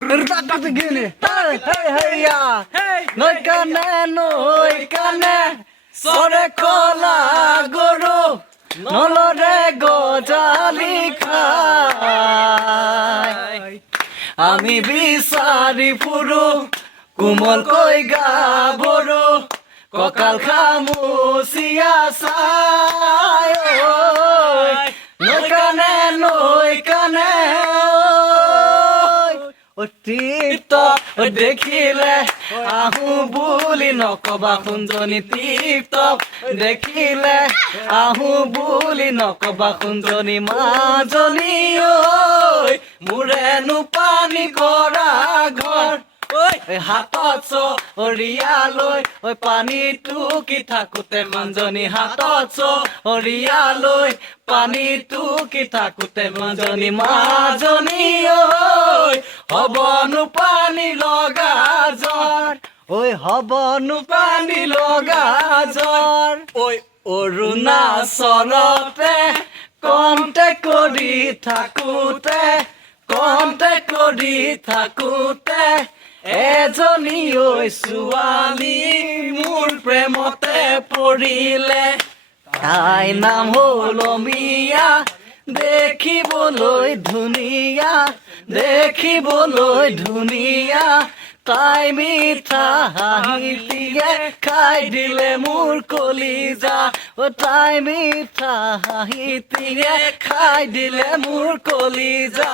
Gini, hey ya, noi kane, sore kola guru, nolore gojali khai. Ami bisari puru, kumol koi gaboru, kokal khamusia sai. Noi kane. TikTok দেখিলে আহু বুলি নকবা সুন্দনী TikTok দেখিলে আহু বুলি নকবা সুন্দনী মাজনী ঐ মোৰেনো পানী কৰা ঘৰ হাতত চৰিয়ালৈ পানীটো কি থাকোতে মাজনী হাতত চৰিয়ালৈ পানীটো কি থাকোতে মাজনী ঐ হবনো পানী লগা জ্বৰ হবনো পানী লগা জ্বৰ অৰুণাচলতে কণ্টেক্ট কৰি থাকোতে এজনী ছোৱালী মোৰ প্ৰেমতে পৰিলে তাই নাম হ'ল অমিয়া দেখিবলৈ ধুনীয়া তাই মিঠা হাঁহিটিয়ে খাই দিলে মোৰ কলিজা তাই মিঠা হাঁহিটিয়ে খাই দিলে মোৰ কলিজা